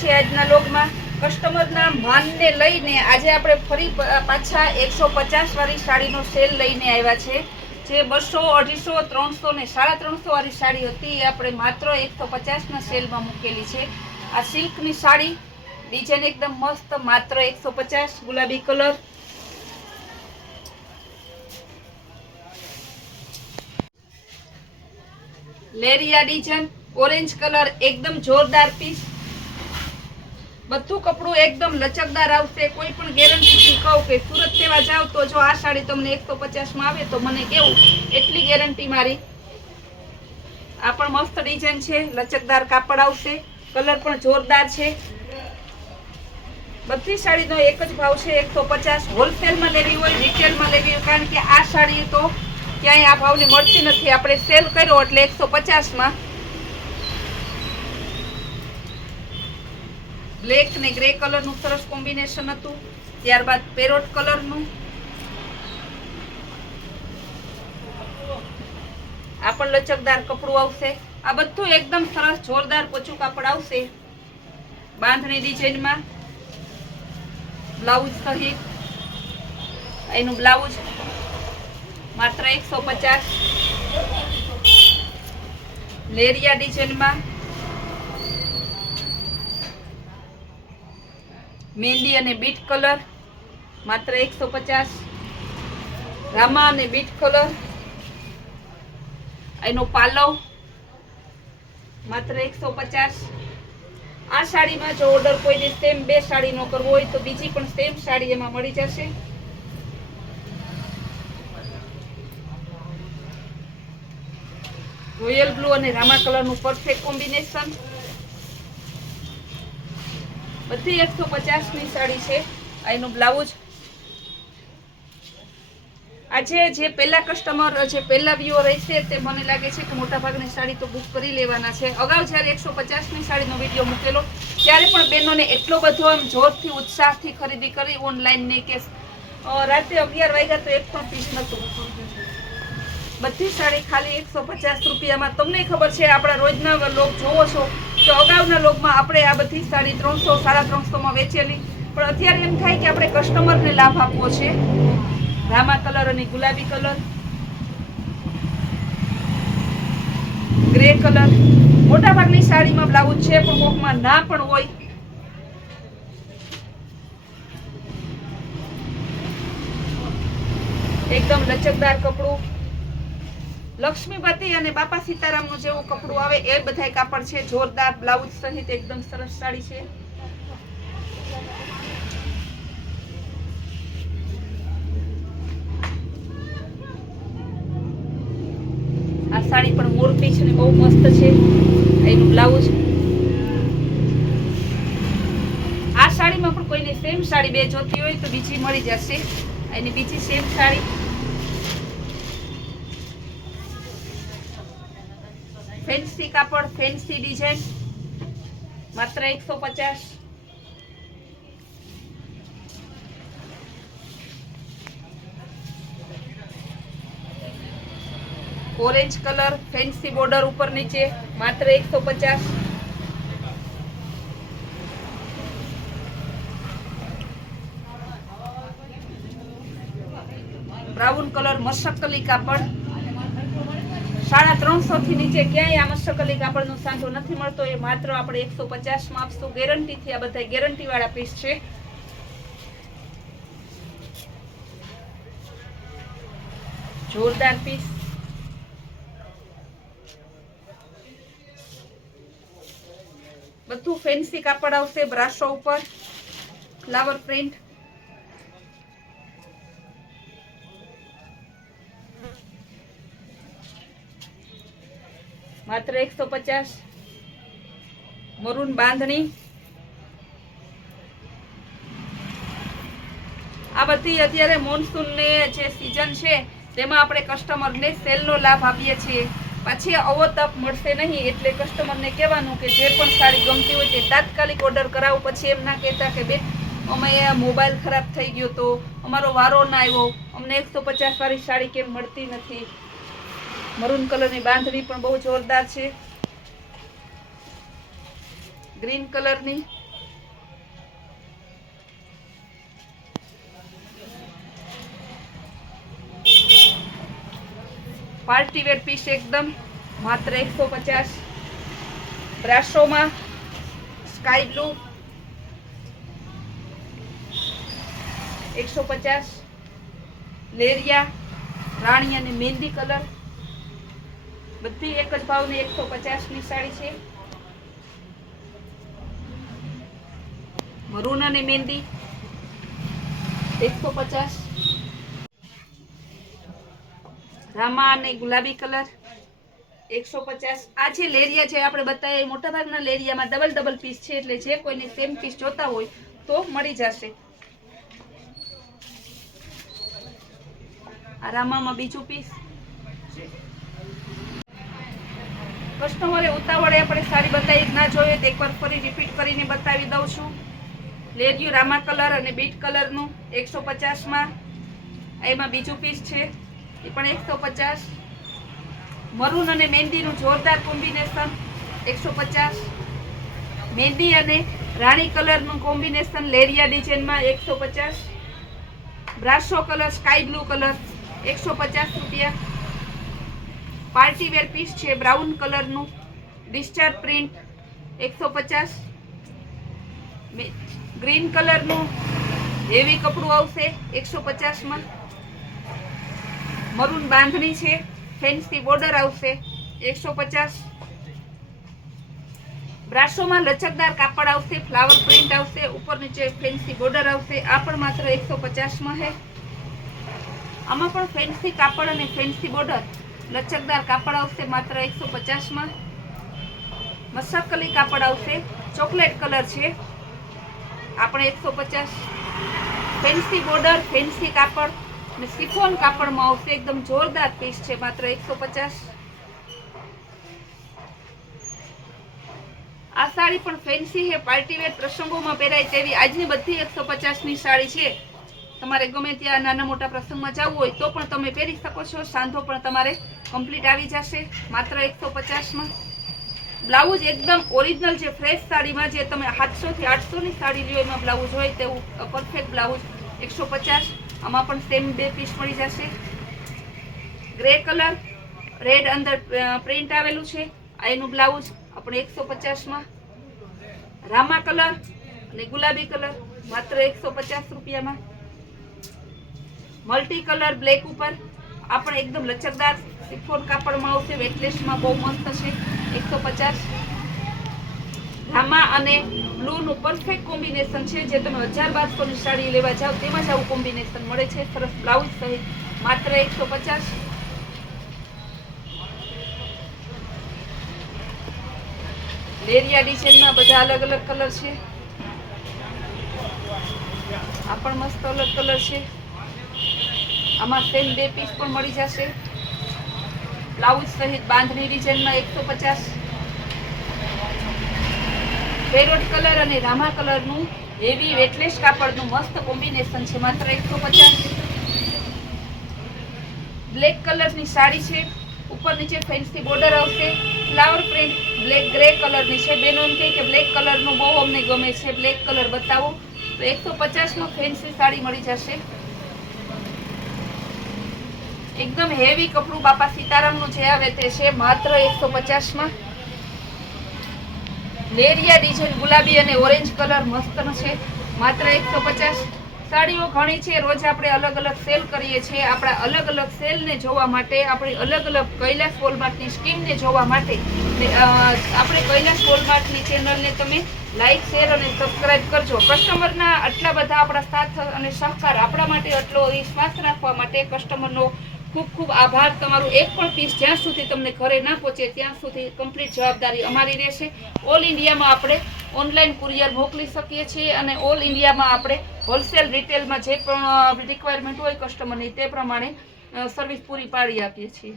છે આજના લોગમાં. કસ્ટમરના માનને લઈને આજે આપણે ફરી પાછા 150 વાળી સાડીનો સેલ લઈને આવ્યા છે. જે 200, 250, 300 ને 350 વાળી સાડી હતી એ આપણે માત્ર 150ના સેલમાં મૂકેલી છે. આ સિલ્કની સાડી, ડિઝાઇન એકદમ મસ્ત, માત્ર 150. ગુલાબી કલર, લેરિયા ડિઝાઇન, ઓરેન્જ કલર, એકદમ જોરદાર પીસ. બધું કપડું એકદમ લચકદાર આવશે. કોઈ પણ ગેરંટીથી કહું કે સુરત લેવા જાવ તો જો આ સાડી તમને 150માં આવે તો મને કેવું, એટલી ગેરંટી મારી. આ પણ મસ્ત ડિઝાઇન છે, લચકદાર કાપડ આવશે, કલર પણ જોરદાર છે. બધી સાડીનો એક જ ભાવ છે 150. હોલસેલમાં લેવી હોય, રિટેલમાં લેવી હોય, કારણ કે આ સાડી તો ક્યાંય આ ભાવની મળતી નથી. આપણે સેલ કર્યો એટલે 150માં. બ્લેક ને ગ્રે કલરનું સરસ કોમ્બિનેશન હતું. ત્યારબાદ પેરોટ કલરનું, આ પણ લચકદાર કપડું આવશે. આ બધું એકદમ સરસ જોરદાર પોચું કાપડ આવશે. બાંધણી ડિઝાઇનમાં બ્લાઉઝ સહિત. એનું બ્લાઉઝ માત્ર 150. લેરિયા ડિઝાઇનમાં મહેંદી અને બીટ કલર, માત્ર 150. રામા અને બીટ કલર, એનો પાલવ માત્ર 150. આ સાડીમાં જો ઓર્ડર કોઈને સેમ 2 સાડીનો કરવો હોય તો બીજી પણ સેમ સાડી એમાં મળી જશે. રોયલ બ્લુ અને રામા કલરનું પરફેક્ટ કોમ્બિનેશન. બધી 150ની સાડી છે. એનું બ્લાઉઝ. આજે જે પહેલા કસ્ટમર, જે પહેલા વ્યૂઅર રહેશે તે મને લાગે છે કે મોટા ભાગની સાડી તો બુક કરી લેવાના છે. અગાઉ જ્યારે 150ની સાડીનો વિડીયો મૂકેલો ત્યારે પણ બહેનોને એટલો બધો આમ જોરથી, ઉત્સાહથી ખરીદી કરી ઓનલાઈન ને કે રાતે 11 વાગ્યા તો એક પણ પીસ નહોતું. બધી સાડી ખાલી 150 રૂપિયામાં. તમને ખબર છે, આપણા રોજના લોગ જોવો છો તો અગાઉના લોગમાં આપણે આ બધી સાડી 300, 350માં વેચેલી. પણ અત્યારે એમ થાય કે આપણે કસ્ટમરને લાભ આપવો છે. રામા કલર અને ગુલાબી કલર, ગ્રે કલર. મોટા ભાગની સાડીમાં બ્લાઉઝ છે પણ કોકમાં ના પણ હોય. એકદમ લચકદાર કપડું. લક્ષ્મીપતિ અને બાપા સીતારામનું જેવું કપડું આવે એ બધાય કાપડ છે. જોરદાર બ્લાઉઝ સહિત એકદમ સરસ સાડી છે. આ સાડી પણ મોરપી છે ને બહુ મસ્ત છે. એનું બ્લાઉઝ. આ સાડીમાં પણ કોઈને સેમ સાડી 2 જોતી હોય તો બીજી મળી જશે. એની બીજી સેમ સાડી. ફેન્સી કાપડ, ફેન્સી ડિઝાઇન, માત્ર 150. ઓરેન્જ કલર, ફેન્સી બોર્ડર ઉપર નીચે, માત્ર 150. બ્રાઉન કલર, મશકલી કાપડ. 350 થી નીચે ક્યાંય આ મશકલી કાપડનો સાંધો નથી મળતો. એ માત્ર આપણે 150માં આપશું ગેરંટીથી. આ બધા ગેરંટી વાળા પીસ છે. જોરદાર પીસ. બધું ફેન્સી કાપડ આવશે. બ્રાસો ઉપર ફ્લાવર પ્રિન્ટ. માત્ર 150. મરૂન બાંધણી. આ બધી અત્યારે મોનસૂન ને જે સીઝન છે તેમાં આપણે કસ્ટમરને સેલનો લાભ આપીએ છીએ. પછી આવો તક મળશે નહીં. એટલે કસ્ટમરને કહેવાનું કે જે પણ સાડી ગમતી હોય તે તાત્કાલિક ઓર્ડર કરાવો. પછી એમ ના કહેતા કે બેન અમે મોબાઈલ ખરાબ થઈ ગયો તો, અમારો વારો ના આવ્યો, અમને 150 વાળી સાડી કેમ મળતી નથી. મરૂન કલરની બાંધણી પણ બહુ જોરદાર છે. ગ્રીન કલરની પાર્ટી વેર પીસ એકદમ માત્ર 150. બ્રાસોમાં સ્કાય બ્લુ 150. લેરિયા રાણી અને મહેંદી કલર બધી એક જ ભાવની 150 ની સાડી છે. મરૂન અને મહેંદી 150. રામા અને ગુલાબી કલર 150. આ જે લેરિયા છે આપણે બતાવીએ મોટા ભાગના લેરિયામાં ડબલ પીસ છે, એટલે જે કોઈને સેમ પીસ જોતા હોય તો મળી જશે. આ રામામાં બીજું પીસ. કસ્ટમરે ઉતાવળે આપણે સાડી બતાવી ના જોઈએ તો એકવાર ફરી રિપીટ કરીને બતાવી દઉં છું. લેરિયું રામા કલર અને બીટ કલરનું 150માં. એમાં બીજું પીસ છે એ પણ 150. મરૂન અને મહેંદીનું જોરદાર કોમ્બિનેશન 150. મહેંદી અને રાણી કલરનું કોમ્બિનેશન લેરિયા ડિઝાઇનમાં 150. Brasso colour sky blue colour 150 રૂપિયા. પાર્ટી વેર પીસ છે બ્રાઉન કલરનું ડિસ્ચાર્જ પ્રિન્ટ 150. ગ્રીન કલરનું હેવી કપડું આવશે 150માં. મરૂન બાંધણી છે, ફેન્સી બોર્ડર આવશે 150. બ્રાસોમાં લચકદાર કાપડ આવશે, ફ્લાવર પ્રિન્ટ આવશે, ઉપર નીચે ફેન્સી બોર્ડર આવશે. આ પણ માત્ર 150માં છે. આમાં પણ ફેન્સી કાપડ અને ફેન્સી બોર્ડર લચકદાર કાપડ આવશે માત્ર 150માં. મસકલી કાપડ આવશે, ચોકલેટ કલર છે, આપણે 150. ફેન્સી બોર્ડર ફેન્સી કાપડ અને સિફોન કાપડમાં આવશે. એકદમ જોરદાર પીસ છે, માત્ર 150. આ સાડી પણ ફેન્સી છે, પાર્ટી વેર પ્રસંગોમાં પહેરાય તેવી આજની બધી 150ની સાડી છે. તમારે ગમે ત્યાં નાના મોટા પ્રસંગમાં જવું હોય તો પણ તમે પહેરી શકો છો. સાંધો પણ તમારે કમ્પ્લીટ આવી જશે માત્ર 150માં. બ્લાઉઝ એકદમ ઓરિજિનલ છે, ફ્રેશ સાડીમાં જે તમે 700 થી 800ની સાડી લ્યો એમાં બ્લાઉઝ હોય તેવું પરફેક્ટ બ્લાઉઝ 150. આમાં પણ સેમ 2 પીસ મળી જશે. ગ્રે કલર રેડ અંદર પ્રિન્ટ આવેલું છે, આ એનું બ્લાઉઝ આપણે 150માં. રામા કલર અને ગુલાબી કલર માત્ર 150 રૂપિયામાં. મલ્ટી કલર બ્લેક ઉપર આ પણ એકદમ લચકદાર સિફોન કાપડમાં આવશે, વેટલેસમાં બહુ મસ્ત છે 150. રામા અને બ્લુનું પરફેક્ટ કોમ્બિનેશન છે, જે તમે 1000-1200ની સાડી લેવા જાઓ તેમાં જ આવું કોમ્બિનેશન મળે છે, સરસ બ્લાઉઝ સહિત માત્ર 150. લેરિયા ડિઝાઇનમાં બધા અલગ અલગ કલર છે. આ પણ મસ્ત અલગ કલર છે. આમાં સેમ 2 પીસ પણ મળી જશે. બ્લાઉઝ સહિત બાંધણી ડિઝાઇનમાં 150. પેરોટ કલર અને રામા કલરનું હેવી વેટલેસ કાપડનું મસ્ત કોમ્બિનેશન છે, માત્ર 150. બ્લેક કલરની સાડી છે, ઉપર નીચે ફેન્સી બોર્ડર આવશે, ફ્લાવર પ્રિન્ટ બ્લેક ગ્રે કલરની છે. બેનો એમ કહે કે બ્લેક કલરનું બહુ અમને ગમે છે, બ્લેક કલર બતાવો તો 150માં ફેન્સી સાડી મળી જશે. એકદમ હેવી કપડું બાપા સીતારામનું જે આવે તે છે, માત્ર 150માં. લેરિયા ડિઝાઇન ગુલાબી અને ઓરેન્જ કલર મસ્તનો છે, માત્ર 150. સાડીઓ ઘણી છે, રોજ આપણે અલગ અલગ સેલ કરીએ છીએ. આપણા અલગ અલગ સેલને જોવા માટે, આપણી અલગ અલગ કૈલાસ વોલમાર્ટની સ્કીમને જોવા માટે આપણે કૈલાસ વોલમાર્ટની ચેનલને તમે લાઈક શેર અને સબસ્ક્રાઇબ કરજો. કસ્ટમરના આટલા બધા આપણા સાથ અને સહકાર આપણા માટે આટલો વિશ્વાસ રાખવા માટે કસ્ટમરનો ખૂબ ખૂબ આભાર. તમારું એક પણ પીસ જ્યાં સુધી તમને ઘરે ના પહોંચે ત્યાં સુધી કમ્પ્લીટ જવાબદારી અમારી રહેશે. ઓલ ઇન્ડિયામાં આપણે ઓનલાઈન કુરિયર મોકલી શકીએ છીએ અને ઓલ ઇન્ડિયામાં આપણે હોલસેલ રિટેલમાં જે પણ રિક્વાયરમેન્ટ હોય કસ્ટમરની તે પ્રમાણે સર્વિસ પૂરી પાડી આપીએ છીએ.